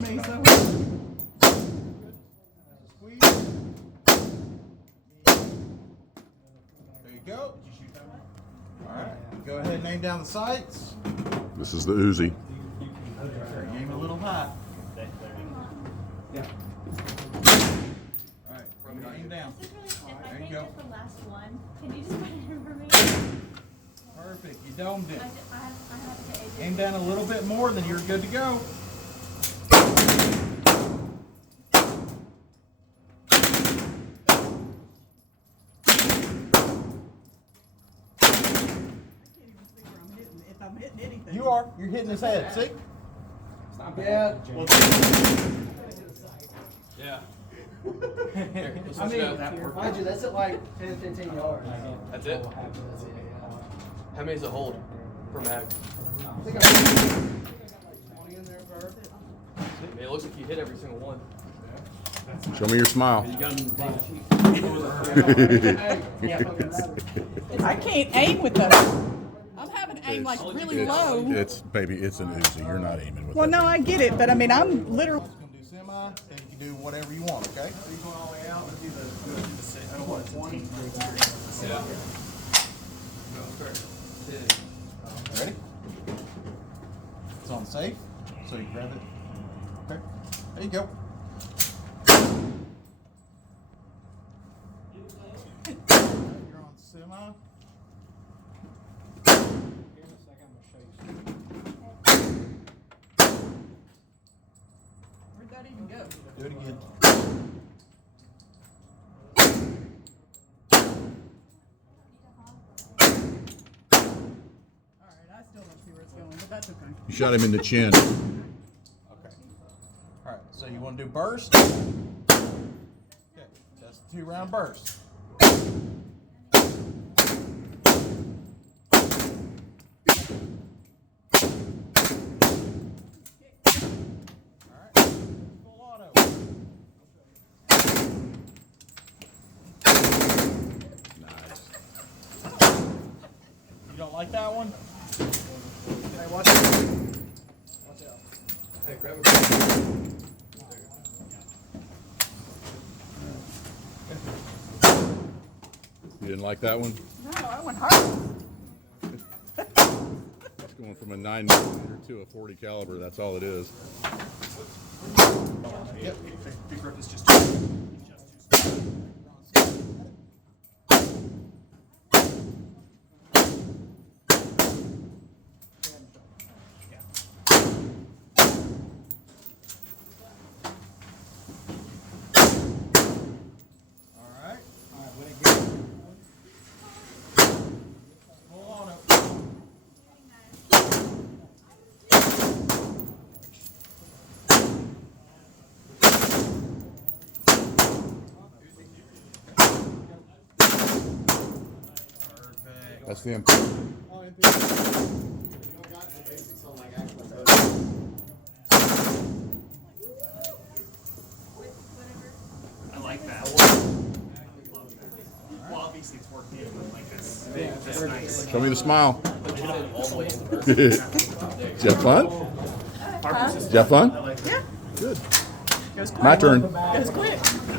Mesa. Squeeze. There you go. All right. Go ahead and aim down the sights. This is the Uzi. Aim a little high. Yeah. All right. Aim down. There you go. The last one. Can you just put it in for me? Perfect. You domed it. I have to get Aim down a little bit more, then you're good to go. If I'm hitting anything. You are. You're hitting his head. See? Yeah. Yeah. I mean, mind you, that's at like 10, 15 yards. That's it? That's it, yeah. How many does it hold per mag? I think I got like 20 in there per. I mean, it looks like you hit every single one. Show me your smile. I can't aim with those. I'm having aim like really low. It's baby. It's an Uzi. You're not aiming with. Well, that. no, I get it, but I mean, I'm literally. You can do semi, then you can do whatever you want, okay? Are you going all the way out? Let's do the I don't want 20. Yeah. Ready? It's on safe, so you grab it. Okay. There you go. You're on semi. Where'd that even go? Do it again. All right, I still don't see where it's going, but that's okay. You shot him in the chin. Okay. All right. So you want to do burst? Okay. That's a 2-round burst. All right. Full auto. Nice. You don't like that one? Hey, watch out. Watch out. Hey, grab it. You didn't like that one? No, I went hard. It's going from a 9mm to a 40 caliber. That's all it is. Yep. All right. Full auto. Perfect. That's the I like that. Well, obviously it's working like this. That's nice. Show me the smile. All the way in the burst. Did you have fun? Did you have fun? Yeah, Good. goes quick. My turn. Goes quick.